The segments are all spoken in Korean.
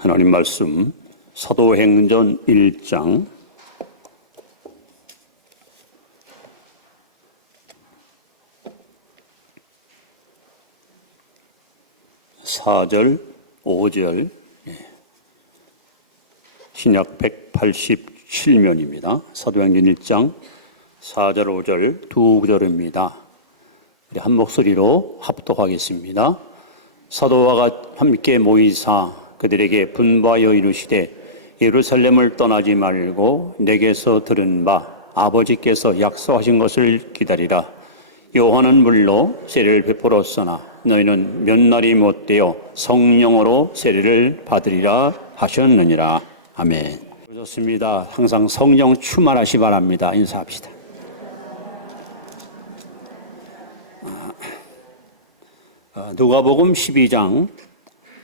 하나님 말씀 사도행전 1장 4절 5절 신약 187면입니다. 사도행전 1장 4절 5절 두 구절입니다. 우리 한 목소리로 합독하겠습니다. 사도와 함께 모이사 그들에게 분부하여 이르시되 예루살렘을 떠나지 말고 내게서 들은 바 아버지께서 약속하신 것을 기다리라. 요한은 물로 세례를 베풀었으나 너희는 몇 날이 못되어 성령으로 세례를 받으리라 하셨느니라. 아멘. 좋습니다. 항상 성령 충만하시 바랍니다. 인사합시다. 누가복음 12장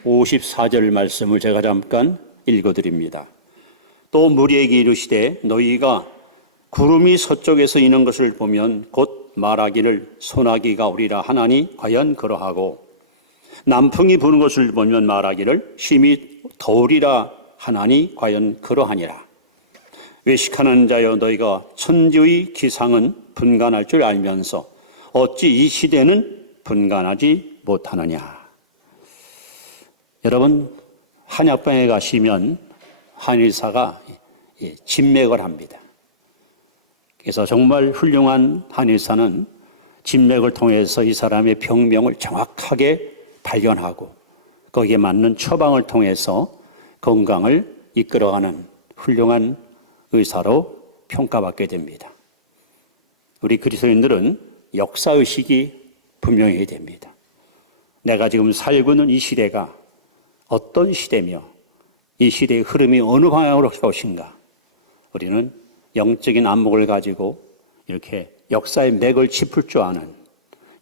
54절 말씀을 제가 잠깐 읽어드립니다. 또 무리에게 이르시되 너희가 구름이 서쪽에서 이는 것을 보면 곧 말하기를 소나기가 오리라 하나니 과연 그러하고 남풍이 부는 것을 보면 말하기를 심히 더우리라 하나니 과연 그러하니라. 외식하는 자여 너희가 천지의 기상은 분간할 줄 알면서 어찌 이 시대는 분간하지 못하느냐. 여러분 한약방에 가시면 한의사가 진맥을 합니다. 그래서 정말 훌륭한 한의사는 진맥을 통해서 이 사람의 병명을 정확하게 발견하고 거기에 맞는 처방을 통해서 건강을 이끌어가는 훌륭한 의사로 평가받게 됩니다. 우리 그리스도인들은 역사의식이 분명해야 됩니다. 내가 지금 살고 있는 이 시대가 어떤 시대며 이 시대의 흐름이 어느 방향으로 갈 것인가. 우리는 영적인 안목을 가지고 이렇게 역사의 맥을 짚을 줄 아는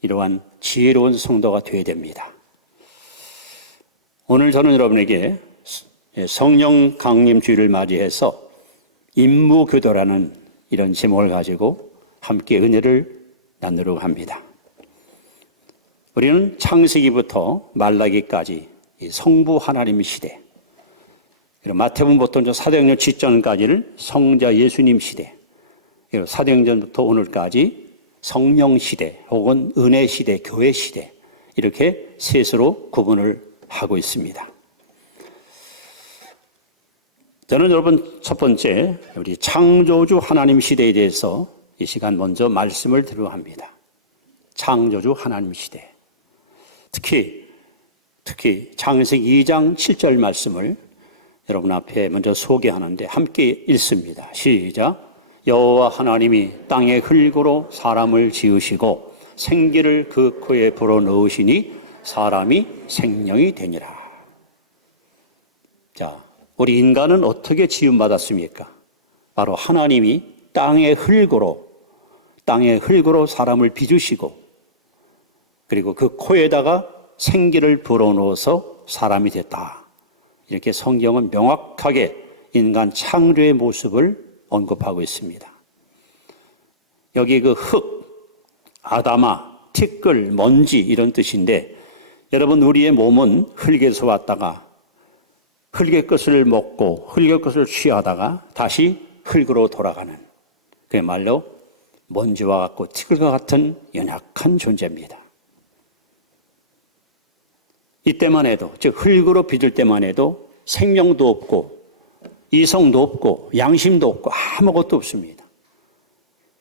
이러한 지혜로운 성도가 되어야 됩니다. 오늘 저는 여러분에게 성령 강림 주일을 맞이해서 임무교도라는 이런 제목을 가지고 함께 은혜를 나누려고 합니다. 우리는 창세기부터 말라기까지 성부 하나님 시대, 마태복음부터 사도행전 직전까지를 성자 예수님 시대, 사도행전부터 오늘까지 성령 시대 혹은 은혜 시대, 교회 시대 이렇게 셋으로 구분을 하고 있습니다. 저는 여러분 첫 번째 우리 창조주 하나님 시대에 대해서 이 시간 먼저 말씀을 드리려 합니다. 창조주 하나님 시대. 특히 창세기 2장 7절 말씀을 여러분 앞에 먼저 소개하는데 함께 읽습니다. 시작. 여호와 하나님이 땅의 흙으로 사람을 지으시고 생기를 그 코에 불어넣으시니 사람이 생명이 되니라. 자, 우리 인간은 어떻게 지음받았습니까? 바로 하나님이 땅의 흙으로 사람을 빚으시고 그리고 그 코에다가 생기를 불어넣어서 사람이 됐다. 이렇게 성경은 명확하게 인간 창조의 모습을 언급하고 있습니다. 여기 그 흙, 아담아, 티끌, 먼지 이런 뜻인데 여러분 우리의 몸은 흙에서 왔다가 흙의 것을 먹고 흙의 것을 취하다가 다시 흙으로 돌아가는 그야말로 먼지와 같고 티끌과 같은 연약한 존재입니다. 이때만 해도 즉 흙으로 빚을 때만 해도 생명도 없고 이성도 없고 양심도 없고 아무것도 없습니다.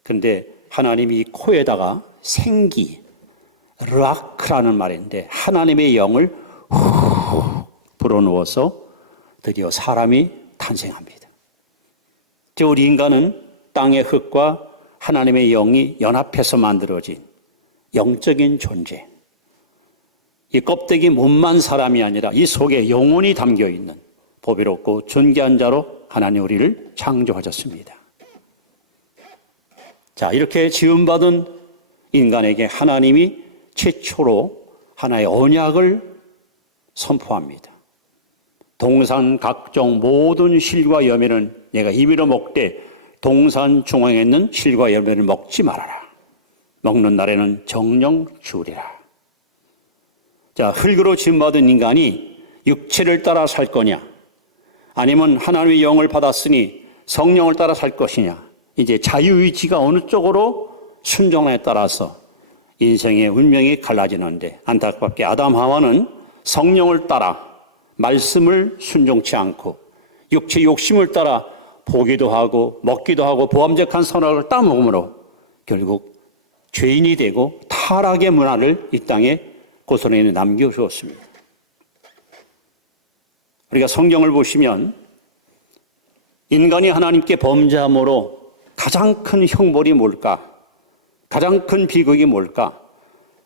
그런데 하나님이 이 코에다가 생기, 르아크라는 말인데 하나님의 영을 후 불어넣어서 드디어 사람이 탄생합니다. 즉 우리 인간은 땅의 흙과 하나님의 영이 연합해서 만들어진 영적인 존재. 이 껍데기 몸만 사람이 아니라 이 속에 영혼이 담겨있는 보배롭고 존귀한 자로 하나님 우리를 창조하셨습니다. 자, 이렇게 지음받은 인간에게 하나님이 최초로 하나의 언약을 선포합니다. 동산 각종 모든 실과 열매는 내가 임의로 먹되 동산 중앙에 있는 실과 열매를 먹지 말아라. 먹는 날에는 정령 죽으리라. 자, 흙으로 지음받은 인간이 육체를 따라 살 거냐 아니면 하나님의 영을 받았으니 성령을 따라 살 것이냐. 이제 자유의지가 어느 쪽으로 순종에 따라서 인생의 운명이 갈라지는데, 안타깝게 아담 하와는 성령을 따라 말씀을 순종치 않고 육체 욕심을 따라 보기도 하고 먹기도 하고 보암직한 선악을 따먹음으로 결국 죄인이 되고 타락의 문화를 이 땅에 고스란히 남겨주었습니다. 우리가 성경을 보시면 인간이 하나님께 범죄함으로 가장 큰 형벌이 뭘까? 가장 큰 비극이 뭘까?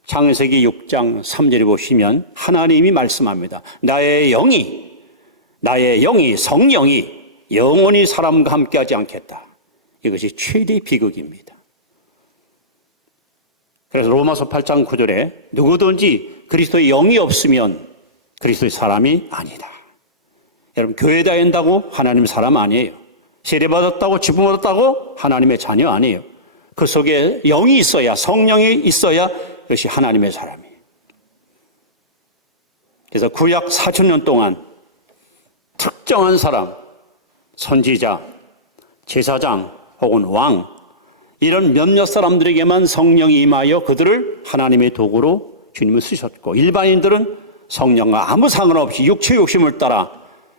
창세기 6장 3절에 보시면 하나님이 말씀합니다. 나의 영이 성령이 영원히 사람과 함께하지 않겠다. 이것이 최대 비극입니다. 그래서 로마서 8장 9절에 누구든지 그리스도의 영이 없으면 그리스도의 사람이 아니다. 여러분, 교회 다닌다고 하나님 사람 아니에요. 세례받았다고 지붕 얻었다고 하나님의 자녀 아니에요. 그 속에 영이 있어야, 성령이 있어야 그것이 하나님의 사람이에요. 그래서 구약 4,000년 동안 특정한 사람, 선지자, 제사장 혹은 왕, 이런 몇몇 사람들에게만 성령이 임하여 그들을 하나님의 도구로 주님을 쓰셨고, 일반인들은 성령과 아무 상관없이 육체 욕심을 따라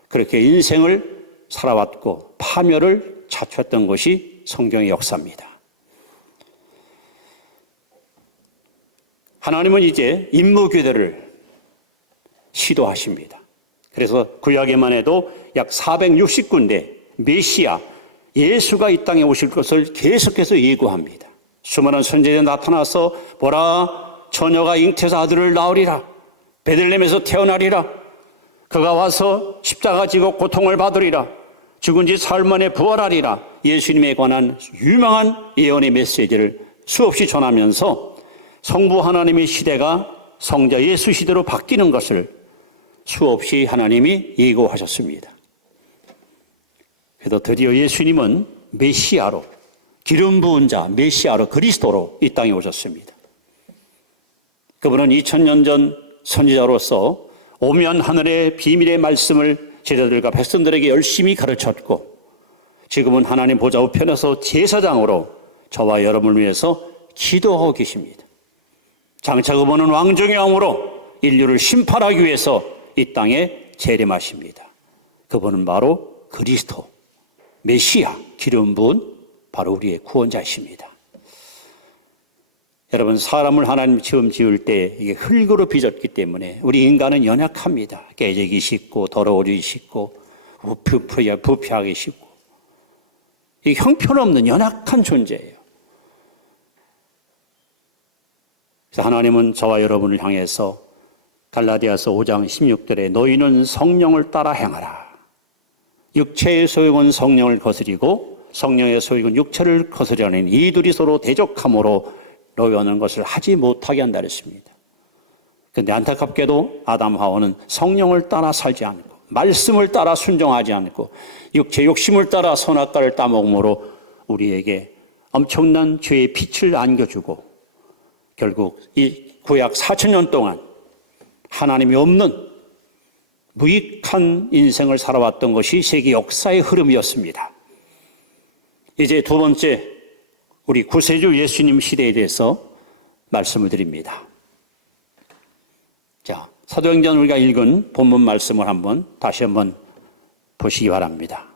그렇게 인생을 살아왔고 파멸을 자초했던 것이 성경의 역사입니다. 하나님은 이제 인무교대를 시도하십니다. 그래서 구약에만 해도 약 460군데 메시아, 예수가 이 땅에 오실 것을 계속해서 예고합니다. 수많은 선지자들이 나타나서 보라, 처녀가 잉태에서 아들을 낳으리라, 베들레헴에서 태어나리라, 그가 와서 십자가 지고 고통을 받으리라, 죽은 지 사흘 만에 부활하리라, 예수님에 관한 유명한 예언의 메시지를 수없이 전하면서 성부 하나님의 시대가 성자 예수 시대로 바뀌는 것을 수없이 하나님이 예고하셨습니다. 그래서 드디어 예수님은 메시아로, 기름 부은 자, 메시아로, 그리스도로 이 땅에 오셨습니다. 그분은 2000년 전 선지자로서 오면 하늘의 비밀의 말씀을 제자들과 백성들에게 열심히 가르쳤고, 지금은 하나님 보좌 우편에서 제사장으로 저와 여러분을 위해서 기도하고 계십니다. 장차 그분은 왕중의 왕으로 인류를 심판하기 위해서 이 땅에 재림하십니다. 그분은 바로 그리스도, 메시아, 기름 부은 바로 우리의 구원자이십니다. 여러분, 사람을 하나님 처음 지을 때 이게 흙으로 빚었기 때문에 우리 인간은 연약합니다. 깨지기 쉽고 더러워지기 쉽고 부패하기 쉽고, 이 형편없는 연약한 존재예요. 그래서 하나님은 저와 여러분을 향해서 갈라디아서 5장 16절에 너희는 성령을 따라 행하라. 육체의 소욕은 성령을 거스리고 성령의 소욕은 육체를 거스리려는 이들이 서로 대적함으로 너희는 것을 하지 못하게 한다 그랬습니다. 그런데 안타깝게도 아담 하와는 성령을 따라 살지 않고 말씀을 따라 순종하지 않고 육체 욕심을 따라 선악과를 따먹음으로 우리에게 엄청난 죄의 빛을 안겨주고 결국 이 구약 4,000년 동안 하나님이 없는 무익한 인생을 살아왔던 것이 세계 역사의 흐름이었습니다. 이제 두 번째, 우리 구세주 예수님 시대에 대해서 말씀을 드립니다. 자, 사도행전 우리가 읽은 본문 말씀을 다시 한번 보시기 바랍니다.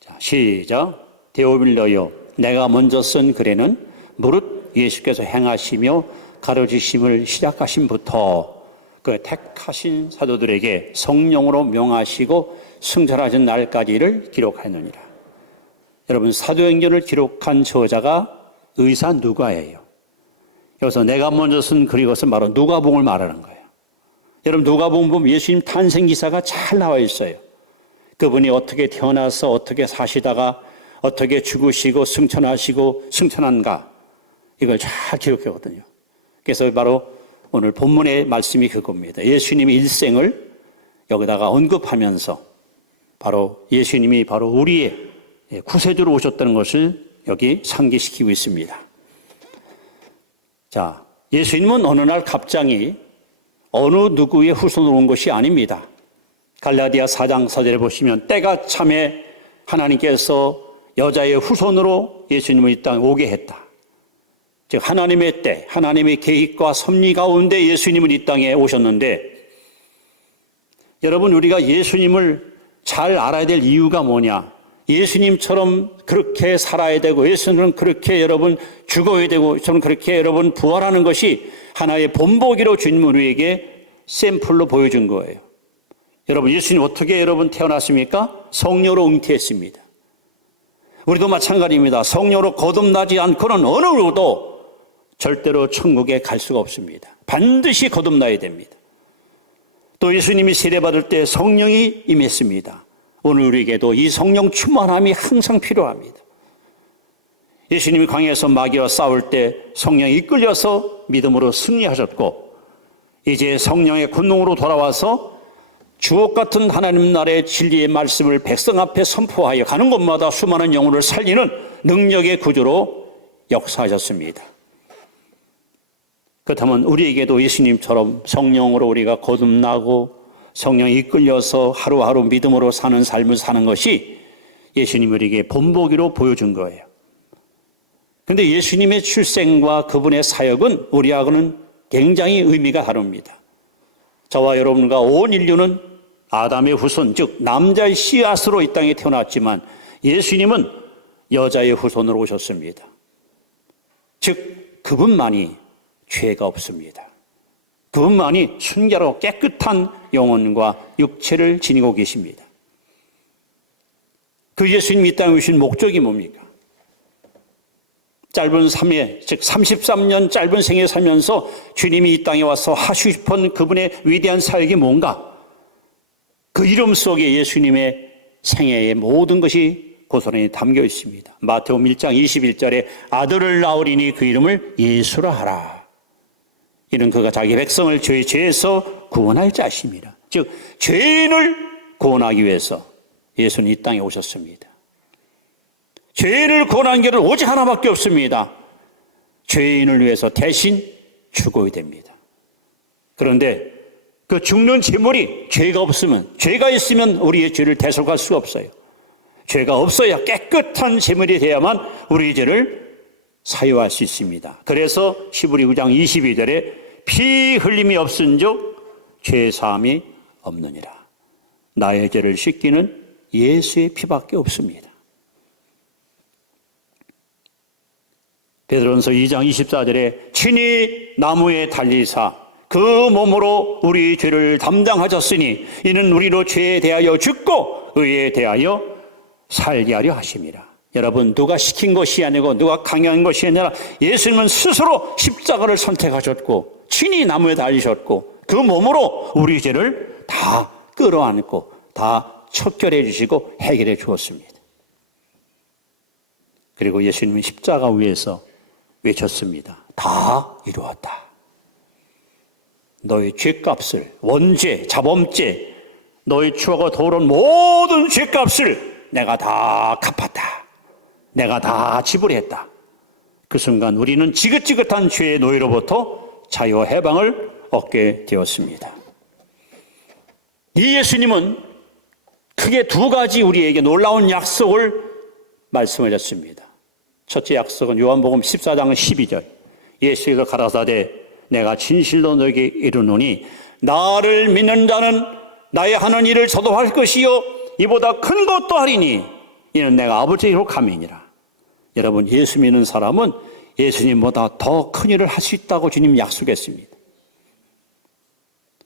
자, 시작. 데오빌러여, 내가 먼저 쓴 글에는 무릇 예수께서 행하시며 가르치심을 시작하신부터 그 택하신 사도들에게 성령으로 명하시고 승천하신 날까지를 기록하느니라. 여러분, 사도행전을 기록한 저자가 의사 누가예요. 여기서 내가 먼저 쓴 글, 이것은 바로 누가복음을 말하는 거예요. 여러분, 누가복음 보면 예수님 탄생 기사가 잘 나와 있어요. 그분이 어떻게 태어나서 어떻게 사시다가 어떻게 죽으시고 승천하시고 승천한가, 이걸 잘 기록했거든요. 그래서 바로 오늘 본문의 말씀이 그겁니다. 예수님의 일생을 여기다가 언급하면서 바로 예수님이 바로 우리의 구세주로 오셨다는 것을 여기 상기시키고 있습니다. 자, 예수님은 어느 날 갑자기 어느 누구의 후손으로 온 것이 아닙니다. 갈라디아 4장 4절에 보시면 때가 참에 하나님께서 여자의 후손으로 예수님을 이 땅에 오게 했다. 즉 하나님의 때, 하나님의 계획과 섭리 가운데 예수님은 이 땅에 오셨는데, 여러분 우리가 예수님을 잘 알아야 될 이유가 뭐냐? 예수님처럼 그렇게 살아야 되고, 예수님은 그렇게 여러분 죽어야 되고, 저는 그렇게 여러분 부활하는 것이 하나의 본보기로 주님 우리에게 샘플로 보여준 거예요. 여러분 예수님 어떻게 여러분 태어났습니까? 성령으로 잉태했습니다. 우리도 마찬가지입니다. 성령으로 거듭나지 않고는 어느 누구도 절대로 천국에 갈 수가 없습니다. 반드시 거듭나야 됩니다. 또 예수님이 세례받을 때 성령이 임했습니다. 오늘 우리에게도 이 성령 충만함이 항상 필요합니다. 예수님이 광야에서 마귀와 싸울 때 성령이 이끌려서 믿음으로 승리하셨고, 이제 성령의 권능으로 돌아와서 주옥 같은 하나님 나라의 진리의 말씀을 백성 앞에 선포하여 가는 곳마다 수많은 영혼을 살리는 능력의 구주로 역사하셨습니다. 그렇다면 우리에게도 예수님처럼 성령으로 우리가 거듭나고 성령이 이끌려서 하루하루 믿음으로 사는 삶을 사는 것이 예수님 우리에게 본보기로 보여준 거예요. 그런데 예수님의 출생과 그분의 사역은 우리하고는 굉장히 의미가 다릅니다. 저와 여러분과 온 인류는 아담의 후손, 즉 남자의 씨앗으로 이 땅에 태어났지만 예수님은 여자의 후손으로 오셨습니다. 즉 그분만이 죄가 없습니다. 그분만이 순결하고 깨끗한 영혼과 육체를 지니고 계십니다. 그 예수님이 이 땅에 오신 목적이 뭡니까? 짧은 3회, 즉 33년 짧은 생애 살면서 주님이 이 땅에 와서 하시고 싶은 그분의 위대한 사역이 뭔가? 그 이름 속에 예수님의 생애의 모든 것이 고스란히 담겨 있습니다. 마태복음 1장 21절에 아들을 낳으리니 그 이름을 예수라 하라. 이는 그가 자기 백성을 죄의 죄에서 구원할 자십니다. 즉 죄인을 구원하기 위해서 예수는 이 땅에 오셨습니다. 죄인을 구원하는 길은 오직 하나밖에 없습니다. 죄인을 위해서 대신 죽어야 됩니다. 그런데 그 죽는 제물이 죄가 없으면, 죄가 있으면 우리의 죄를 대속할 수가 없어요. 죄가 없어야 깨끗한 제물이 돼야만 우리의 죄를 사유할 수 있습니다. 그래서 히브리 9장 22절에 피 흘림이 없은즉 죄 사함이 없느니라. 나의 죄를 씻기는 예수의 피밖에 없습니다. 베드로전서 2장 24절에 친히 나무에 달리사 그 몸으로 우리 죄를 담당하셨으니 이는 우리로 죄에 대하여 죽고 의에 대하여 살게 하려 하심이라. 여러분 누가 시킨 것이 아니고 누가 강요한 것이 아니라 예수님은 스스로 십자가를 선택하셨고 친히 나무에 달리셨고 그 몸으로 우리 죄를 다 끌어안고 다 척결해 주시고 해결해 주었습니다. 그리고 예수님은 십자가 위에서 외쳤습니다. 다 이루었다. 너의 죄값을, 원죄, 자범죄, 너의 추억과 더러운 모든 죄값을 내가 다 갚았다. 내가 다 지불했다. 그 순간 우리는 지긋지긋한 죄의 노예로부터 자유와 해방을 얻게 되었습니다. 이 예수님은 크게 두 가지 우리에게 놀라운 약속을 말씀하셨습니다. 첫째 약속은 요한복음 14장 12절. 예수께서 가라사대 내가 진실로 너에게 이르노니 나를 믿는 자는 나의 하는 일을 저도 할 것이요 이보다 큰 것도 하리니 이는 내가 아버지로 감이니라. 여러분 예수 믿는 사람은 예수님보다 더 큰 일을 할 수 있다고 주님 약속했습니다.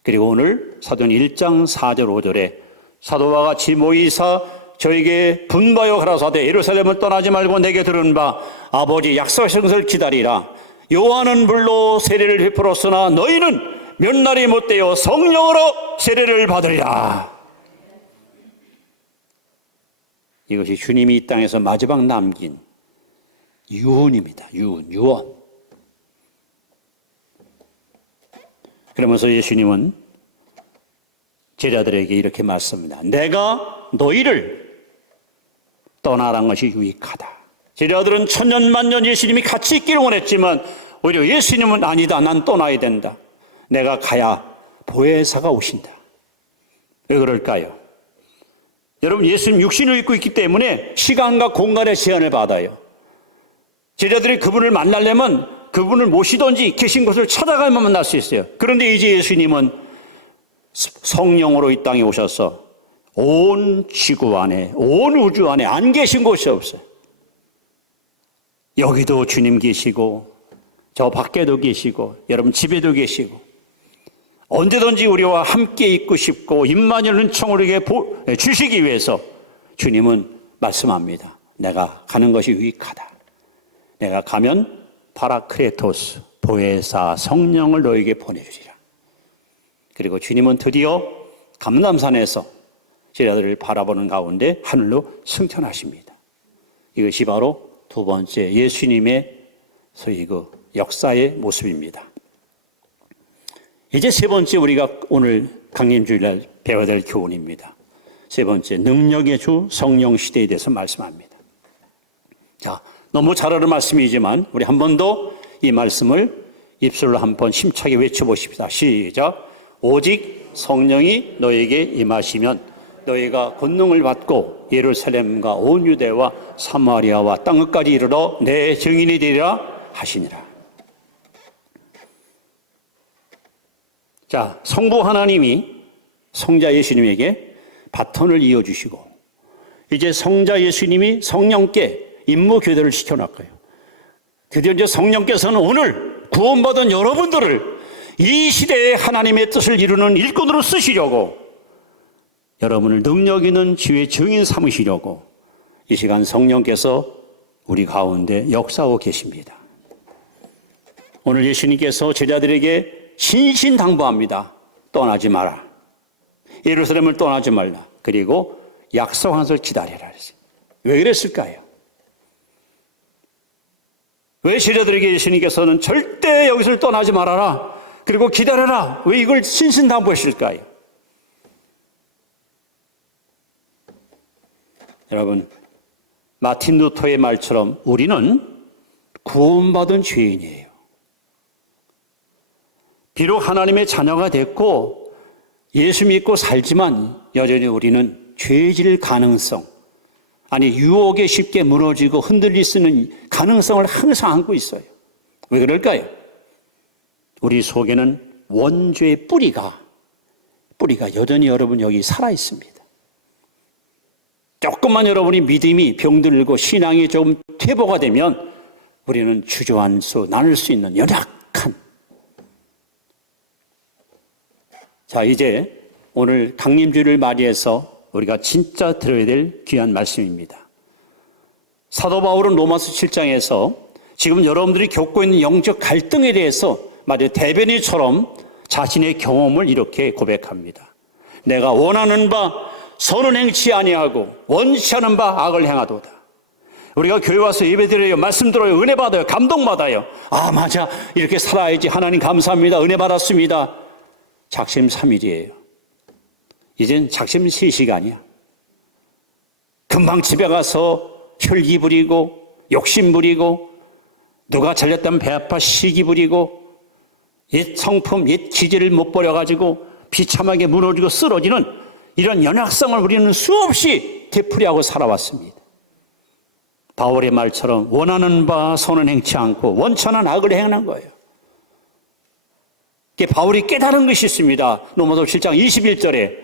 그리고 오늘 사도행 1장 4절 5절에 사도와 같이 모이사 저에게 분바여 가라사대 예루살렘을 떠나지 말고 내게 들은 바 아버지 약속하신 것을 기다리라. 요한은 물로 세례를 베풀었으나 너희는 몇 날이 못되어 성령으로 세례를 받으리라. 이것이 주님이 이 땅에서 마지막 남긴 유언입니다. 유언. 그러면서 예수님은 제자들에게 이렇게 말씀합니다. 내가 너희를 떠나라는 것이 유익하다. 제자들은 천년만년 예수님이 같이 있기를 원했지만 오히려 예수님은 아니다. 난 떠나야 된다. 내가 가야 보혜사가 오신다. 왜 그럴까요? 여러분, 예수님 육신을 입고 있기 때문에 시간과 공간의 제한을 받아요. 제자들이 그분을 만나려면 그분을 모시든지 계신 곳을 찾아가야만 만날 수 있어요. 그런데 이제 예수님은 성령으로 이 땅에 오셔서 온 지구 안에, 온 우주 안에 안 계신 곳이 없어요. 여기도 주님 계시고 저 밖에도 계시고 여러분 집에도 계시고 언제든지 우리와 함께 있고 싶고 임마누엘 은총을 우리에게 주시기 위해서 주님은 말씀합니다. 내가 가는 것이 유익하다. 내가 가면 파라크레토스, 보혜사 성령을 너에게 보내주리라. 그리고 주님은 드디어 감람산에서 제자들을 바라보는 가운데 하늘로 승천하십니다. 이것이 바로 두 번째 예수님의 소위 그 역사의 모습입니다. 이제 세 번째 우리가 오늘 강림주일날 배워야 될 교훈입니다. 세 번째, 능력의 주 성령 시대에 대해서 말씀합니다. 자, 너무 잘 아는 말씀이지만 우리 한 번 더 이 말씀을 입술로 한번 심차게 외쳐보십시다. 시작. 오직 성령이 너에게 임하시면 너희가 권능을 받고 예루살렘과 온 유대와 사마리아와 땅끝까지 이르러 내 증인이 되리라 하시니라. 자, 성부 하나님이 성자 예수님에게 바톤을 이어주시고 이제 성자 예수님이 성령께 임무 교대를 시켜놨고요. 드디어 이제 성령께서는 오늘 구원받은 여러분들을 이 시대에 하나님의 뜻을 이루는 일꾼으로 쓰시려고 여러분을 능력 있는 지혜의 증인 삼으시려고 이 시간 성령께서 우리 가운데 역사하고 계십니다. 오늘 예수님께서 제자들에게 신신당부합니다. 떠나지 마라. 예루살렘을 떠나지 말라. 그리고 약속한 것을 기다리라. 왜 그랬을까요? 왜 제자들에게 예수님께서는 절대 여기서 떠나지 말아라. 그리고 기다려라. 왜 이걸 신신당부하실까요? 여러분, 마틴 루터의 말처럼 우리는 구원받은 죄인이에요. 비록 하나님의 자녀가 됐고 예수 믿고 살지만 여전히 우리는 죄질 가능성, 아니 유혹에 쉽게 무너지고 흔들릴 수 있는 가능성을 항상 안고 있어요. 왜 그럴까요? 우리 속에는 원죄의 뿌리가 여전히 여러분 여기 살아 있습니다. 조금만 여러분이 믿음이 병들고 신앙이 좀 퇴보가 되면 우리는 주저앉고 나눌 수 있는 연약한. 자, 이제 오늘 강림주일을 맞이해서 우리가 진짜 들어야 될 귀한 말씀입니다. 사도 바울은 로마서 7장에서 지금 여러분들이 겪고 있는 영적 갈등에 대해서 마치 대변인처럼 자신의 경험을 이렇게 고백합니다. 내가 원하는 바 선은 행치 아니하고 원치 않은 바 악을 행하도다. 우리가 교회 와서 예배 드려요, 말씀 들어요, 은혜 받아요, 감동 받아요. 아, 맞아, 이렇게 살아야지. 하나님 감사합니다, 은혜 받았습니다. 작심 3일이에요. 이젠 작심 3시간이야. 금방 집에 가서 혈기 부리고 욕심 부리고 누가 잘렸다면 배 아파 시기 부리고 옛 성품, 옛 기질을 못 버려가지고 비참하게 무너지고 쓰러지는 이런 연약성을 우리는 수없이 되풀이하고 살아왔습니다. 바울의 말처럼 원하는 바 선은 행치 않고 원치 않은 악을 행하는 거예요. 바울이 깨달은 것이 있습니다. 로마서 7장 21절에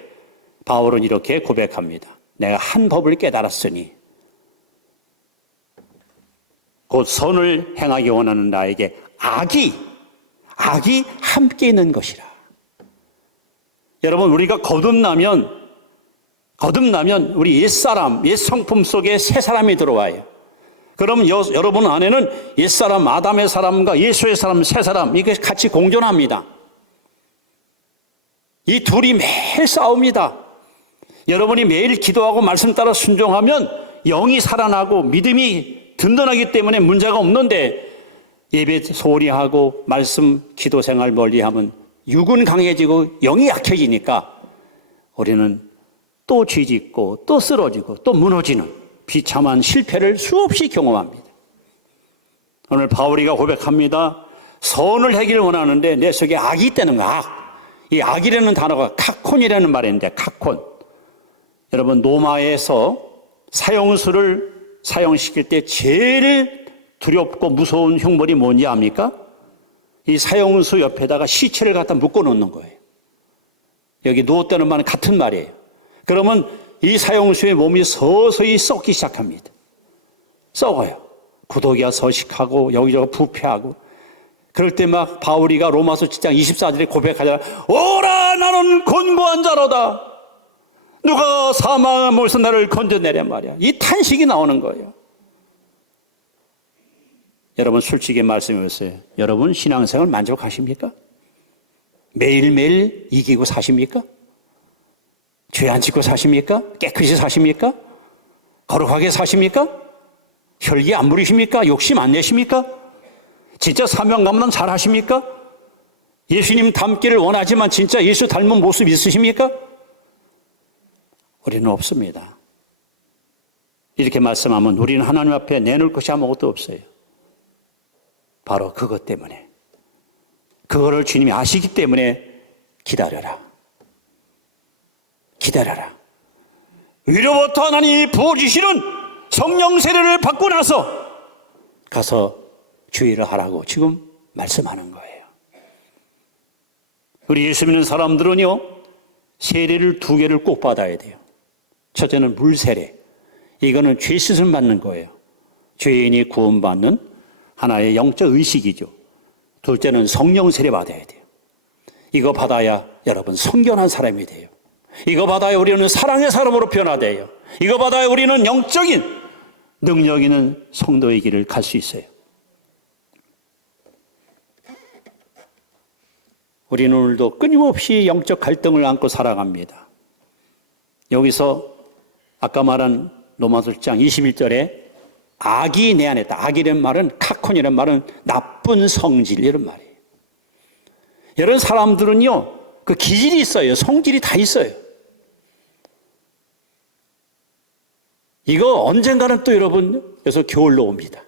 바울은 이렇게 고백합니다. 내가 한 법을 깨달았으니 곧 선을 행하기 원하는 나에게 악이 함께 있는 것이라. 여러분, 우리가 거듭나면 우리 옛사람, 옛성품 속에 새 사람이 들어와요. 그럼 여러분 안에는 옛사람, 아담의 사람과 예수의 사람, 새 사람, 이게 같이 공존합니다. 이 둘이 매일 싸웁니다. 여러분이 매일 기도하고 말씀 따라 순종하면 영이 살아나고 믿음이 든든하기 때문에 문제가 없는데 예배 소홀히 하고 말씀 기도 생활 멀리하면 육은 강해지고 영이 약해지니까 우리는 또 죄짓고 또 쓰러지고 또 무너지는 비참한 실패를 수없이 경험합니다. 오늘 바울이가 고백합니다. 선을 하기를 원하는데 내 속에 악이 있다는 거, 악. 이 악이라는 단어가 카콘이라는 말인데, 카콘. 여러분, 로마에서 사형수를 사형시킬 때 제일 두렵고 무서운 형벌이 뭔지 압니까? 이 사형수 옆에다가 시체를 갖다 묶어 놓는 거예요. 여기 누웠다는 말은 같은 말이에요. 그러면 이 사형수의 몸이 서서히 썩기 시작합니다. 썩어요. 구더기가 서식하고 여기저기 부패하고. 그럴 때 막 바울이가 로마서 7장 24절에 고백하잖아. 오라 나는 곤고한 자로다. 누가 사망의 몸에서 나를 건져내란 말이야. 이 탄식이 나오는 거예요. 여러분 솔직히 말씀해 보세요. 여러분 신앙생활 만족하십니까? 매일매일 이기고 사십니까? 죄 안 짓고 사십니까? 깨끗이 사십니까? 거룩하게 사십니까? 혈기 안 부리십니까? 욕심 안 내십니까? 진짜 사명감당 잘 하십니까? 예수님 닮기를 원하지만 진짜 예수 닮은 모습 있으십니까? 우리는 없습니다. 이렇게 말씀하면 우리는 하나님 앞에 내놓을 것이 아무것도 없어요. 바로 그것 때문에. 그거를 주님이 아시기 때문에 기다려라. 기다려라. 위로부터 하나님이 부어주시는 성령 세례를 받고 나서 가서 주의를 하라고 지금 말씀하는 거예요. 우리 예수 믿는 사람들은요, 세례를 2개를 꼭 받아야 돼요. 첫째는 물 세례. 이거는 죄 씻음 받는 거예요. 죄인이 구원받는 하나의 영적 의식이죠. 둘째는 성령 세례 받아야 돼요. 이거 받아야 여러분 성결한 사람이 돼요. 이거 받아야 우리는 사랑의 사람으로 변화돼요. 이거 받아야 우리는 영적인 능력 있는 성도의 길을 갈 수 있어요. 우리는 오늘도 끊임없이 영적 갈등을 안고 살아갑니다. 여기서 아까 말한 로마서 1장 21절에 악이 내 안에 있다. 악이라는 말은 카콘이라는 말은 나쁜 성질 이런 말이에요. 이런 사람들은요, 그 기질이 있어요. 성질이 다 있어요. 이거 언젠가는 또 여러분 여기서 겨울로 옵니다.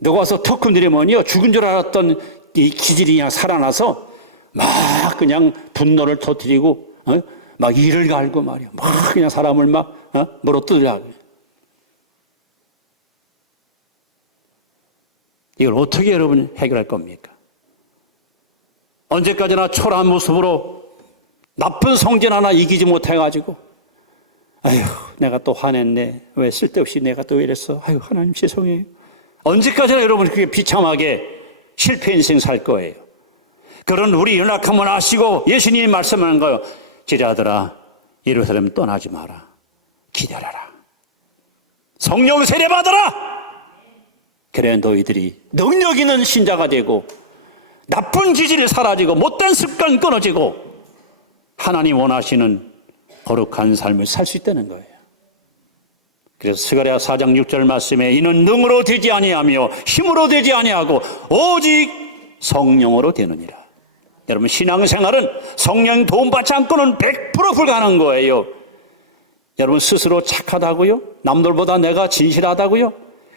누가 와서 턱 건드리면요, 죽은 줄 알았던 이 기질이 그냥 살아나서 막 그냥 분노를 터뜨리고 막 이를 갈고 말이야. 막 그냥 사람을 막 물어뜯으려고. 이걸 어떻게 여러분 해결할 겁니까? 언제까지나 초라한 모습으로 나쁜 성질 하나 이기지 못해가지고 아휴 내가 또 화냈네. 왜 쓸데없이 내가 또 이랬어. 아휴 하나님 죄송해요. 언제까지나 여러분 그렇게 비참하게 실패 인생 살 거예요. 그런 우리 연약함을 아시고 예수님이 말씀하는 거예요. 제자들아 예루살렘 떠나지 마라. 기다려라. 성령 세례 받아라. 그래 너희들이 능력 있는 신자가 되고 나쁜 기질이 사라지고 못된 습관 끊어지고 하나님 원하시는 거룩한 삶을 살 수 있다는 거예요. 그래서 스가랴 4장 6절 말씀에 이는 능으로 되지 아니하며 힘으로 되지 아니하고 오직 성령으로 되느니라. 여러분 신앙생활은 성령 도움받지 않고는 100% 불가능한 거예요. 여러분 스스로 착하다고요? 남들보다 내가 진실하다고요?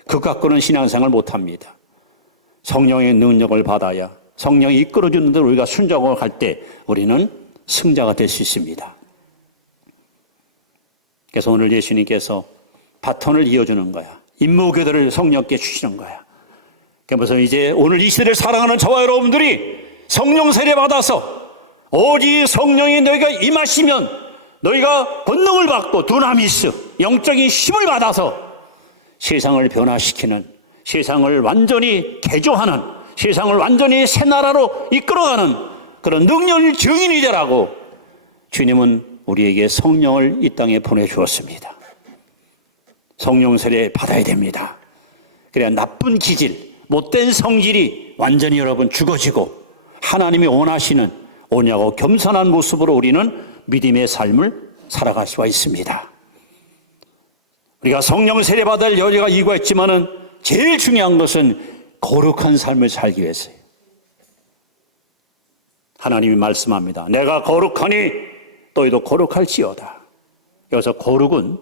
그것 갖고는 신앙생활 못합니다. 성령의 능력을 받아야 성령이 이끌어주는 대로 우리가 순종을 할 때 우리는 승자가 될 수 있습니다. 그래서 오늘 예수님께서 바톤을 이어주는 거야. 임무교대를 성령께 주시는 거야. 그래서 이제 오늘 이 시대를 사랑하는 저와 여러분들이 성령 세례 받아서 오직 성령이 너희가 임하시면 너희가 권능을 받고 두나미스 영적인 힘을 받아서 세상을 변화시키는, 세상을 완전히 개조하는, 세상을 완전히 새 나라로 이끌어가는 그런 능력을 증인이 되라고 주님은 우리에게 성령을 이 땅에 보내주었습니다. 성령 세례 받아야 됩니다. 그래야 나쁜 기질, 못된 성질이 완전히 여러분 죽어지고 하나님이 원하시는 온유하고 겸손한 모습으로 우리는 믿음의 삶을 살아갈 수가 있습니다. 우리가 성령 세례 받을 여지가 이유가 있지만은 제일 중요한 것은 거룩한 삶을 살기 위해서예요. 하나님이 말씀합니다. 내가 거룩하니 너희도 거룩할지어다. 여기서 거룩은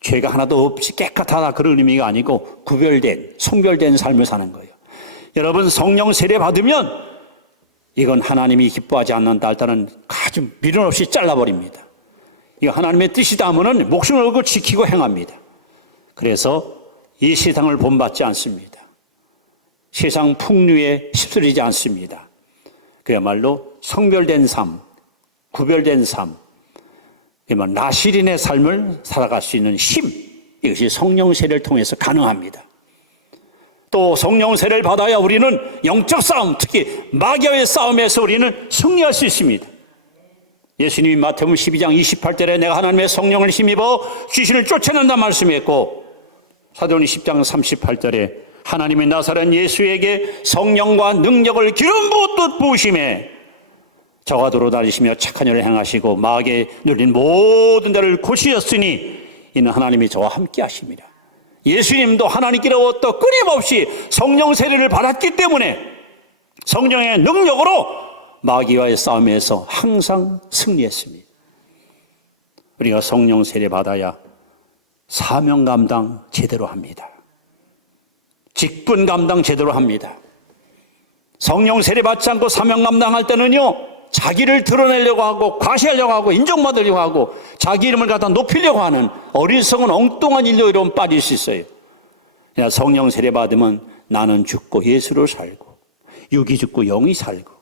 죄가 하나도 없이 깨끗하다 그런 의미가 아니고 구별된, 성별된 삶을 사는 거예요. 여러분 성령 세례 받으면 이건 하나님이 기뻐하지 않는다 할 때는 아주 미련 없이 잘라버립니다. 이거 하나님의 뜻이다 하면은 목숨을 걸고 지키고 행합니다. 그래서 이 세상을 본받지 않습니다. 세상 풍류에 휩쓸리지 않습니다. 그야말로 성별된 삶, 구별된 삶, 나시린의 삶을 살아갈 수 있는 힘, 이것이 성령 세례를 통해서 가능합니다. 또 성령 세례를 받아야 우리는 영적 싸움, 특히 마귀와의 싸움에서 우리는 승리할 수 있습니다. 예수님이 마태복음 12장 28절에 내가 하나님의 성령을 힘입어 귀신을 쫓아낸다 말씀했고, 사도행전 10장 38절에 하나님의 나사렛 예수에게 성령과 능력을 기름 부어 부으심에 저가 도로 다니시며 착한 일을 행하시고 마귀에 눌린 모든 데를 고치셨으니 이는 하나님이 저와 함께 하십니다. 예수님도 하나님께로부터 끊임없이 성령 세례를 받았기 때문에 성령의 능력으로 마귀와의 싸움에서 항상 승리했습니다. 우리가 성령 세례 받아야 사명 감당 제대로 합니다. 직분 감당 제대로 합니다. 성령 세례 받지 않고 사명 감당할 때는요, 자기를 드러내려고 하고 과시하려고 하고 인정받으려고 하고 자기 이름을 갖다 높이려고 하는 어리석은 엉뚱한 일로 이런 빠질 수 있어요. 그냥 성령 세례 받으면 나는 죽고 예수로 살고 육이 죽고 영이 살고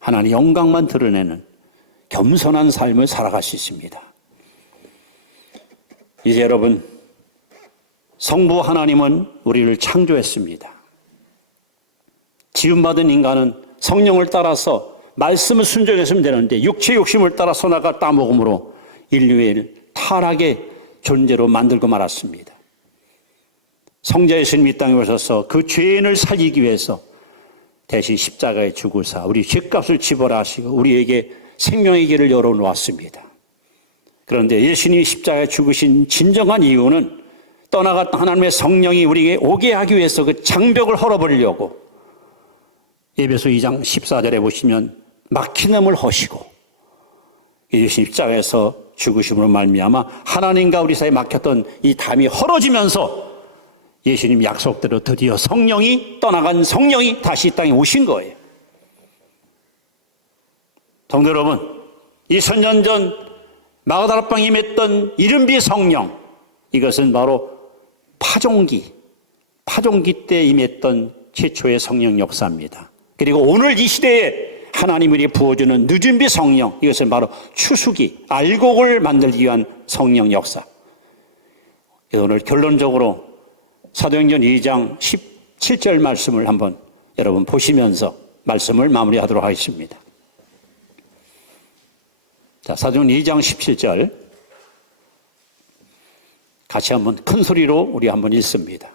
하나님의 영광만 드러내는 겸손한 삶을 살아갈 수 있습니다. 이제 여러분, 성부 하나님은 우리를 창조했습니다. 지음받은 인간은 성령을 따라서 말씀을 순종했으면 되는데 육체의 욕심을 따라서 나가 따먹음으로 인류의 타락의 존재로 만들고 말았습니다. 성자 예수님이 이 땅에 오셔서 그 죄인을 살리기 위해서 대신 십자가에 죽으사 우리 죄값을 지불 하시고 우리에게 생명의 길을 열어놓았습니다. 그런데 예수님이 십자가에 죽으신 진정한 이유는 떠나갔던 하나님의 성령이 우리에게 오게 하기 위해서 그 장벽을 헐어버리려고, 에베소 2장 14절에 보시면 막히는 허시고 예수님 십자가에서 죽으심으로 말미암아 하나님과 우리 사이에 막혔던 이 담이 헐어지면서 예수님 약속대로 드디어 성령이 떠나간 성령이 다시 이 땅에 오신 거예요. 성도 여러분, 2000년 전 마가다라방에 임했던 이른비 성령, 이것은 바로 파종기 때 임했던 최초의 성령 역사입니다. 그리고 오늘 이 시대에 하나님이 부어주는 늦은비 성령, 이것은 바로 추수기, 알곡을 만들기 위한 성령 역사. 오늘 결론적으로 사도행전 2장 17절 말씀을 한번 여러분 보시면서 말씀을 마무리하도록 하겠습니다. 자, 사도행전 2장 17절 같이 한번 큰 소리로 우리 한번 읽습니다.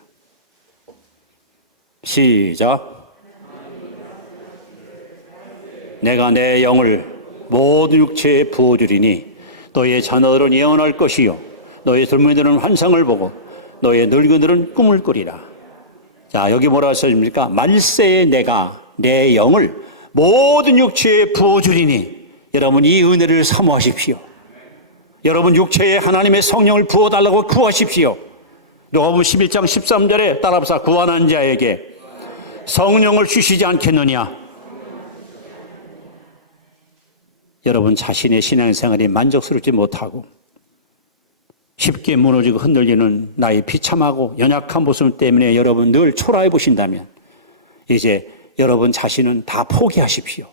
시작. 내가 내 영을 모든 육체에 부어주리니 너의 자녀들은 예언할 것이요 너의 젊은이들은 환상을 보고 너의 늙은이들은 꿈을 꾸리라. 자, 여기 뭐라고 써집니까? 말세에 내가 내 영을 모든 육체에 부어주리니, 여러분 이 은혜를 사모하십시오. 여러분 육체에 하나님의 성령을 부어달라고 구하십시오. 요한복음 11장 13절에 따라서 구하는 자에게 성령을 주시지 않겠느냐. 여러분 자신의 신앙생활이 만족스럽지 못하고 쉽게 무너지고 흔들리는 나의 비참하고 연약한 모습 때문에 여러분 늘 초라해 보신다면 이제 여러분 자신은 다 포기하십시오.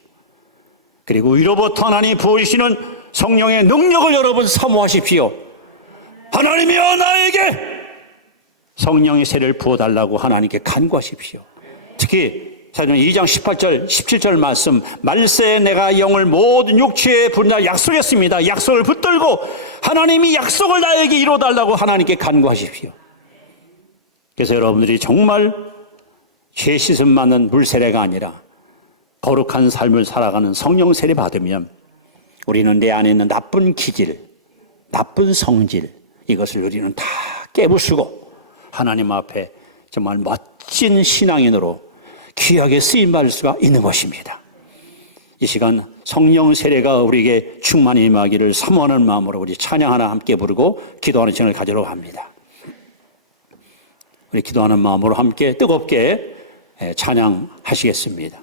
그리고 위로부터 하나님이 부어주시는 성령의 능력을 여러분 사모하십시오. 하나님이여 나에게 성령의 세례를 부어달라고 하나님께 간구하십시오. 특히 사도행전 2장 18절 17절 말씀, 말세에 내가 영을 모든 육체에 부으리라 약속했습니다. 약속을 붙들고 하나님이 약속을 나에게 이루어달라고 하나님께 간구하십시오. 그래서 여러분들이 정말 죄 씻음 맞는 물세례가 아니라 거룩한 삶을 살아가는 성령 세례 받으면 우리는 내 안에 있는 나쁜 기질, 나쁜 성질, 이것을 우리는 다 깨부수고 하나님 앞에 정말 멋진 신앙인으로 귀하게 쓰임받을 수가 있는 것입니다. 이 시간 성령 세례가 우리에게 충만히 임하기를 사모하는 마음으로 우리 찬양 하나 함께 부르고 기도하는 시간을 가지려고 합니다. 우리 기도하는 마음으로 함께 뜨겁게 찬양하시겠습니다.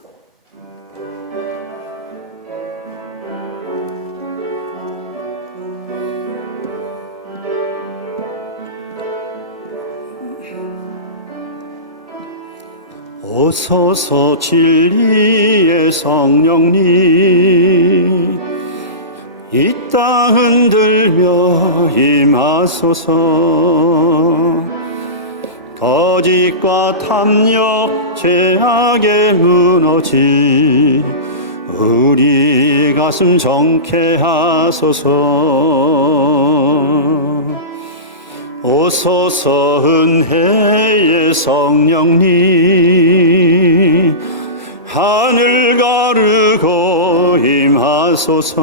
오소서 진리의 성령님 이 땅 흔들며 임하소서. 거짓과 탐욕 죄악에 무너진 우리 가슴 정케 하소서. 오소서 은혜의 성령님 하늘 가르고 임하소서.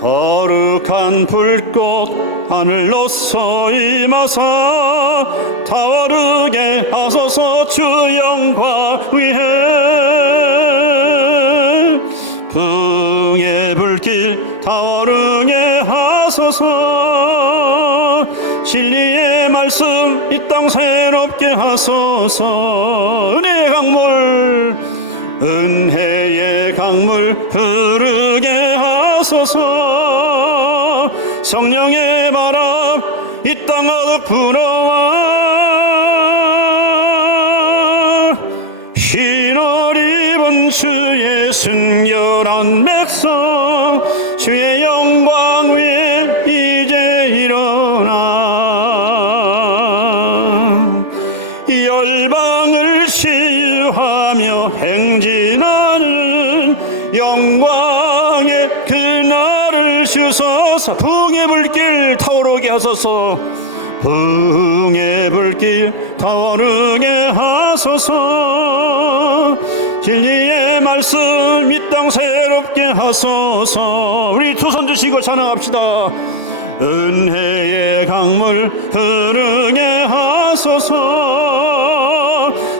거룩한 불꽃 하늘로서 임하사 타오르게 하소서. 주 영광 위에 풍의 불길 타오르게 하소서. 진리의 말씀 이 땅 새롭게 하소서. 은혜의 강물 은혜의 강물 흐르게 하소서. 성령의 바람 이 땅 가득 불어와 흰옷 입은 주의 순결한 백성 주의 영광 위에 이제 일어나 열방을 치유하며 행진하는 영광의 그날을 주소서. 풍의 불길 타오르게 하소서. 풍의 불길 타오르게 하소서. 진리의 말씀 이 땅 새롭게 하소서. 우리 두 손 주시고 찬양합시다. 은혜의 강물 흐르게 하소서.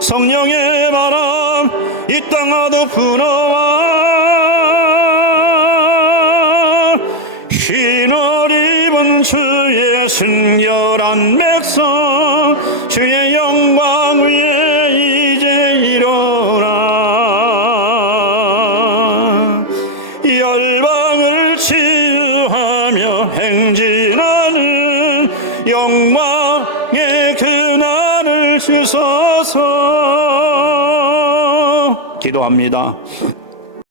성령의 바람 이 땅 가득 불어와 흰옷 입은 주의 순결한 백성 주의 영광 위에 이제 일어나 열방을 치유하며 행진하는 영광의 그날을 주소서. 기도합니다.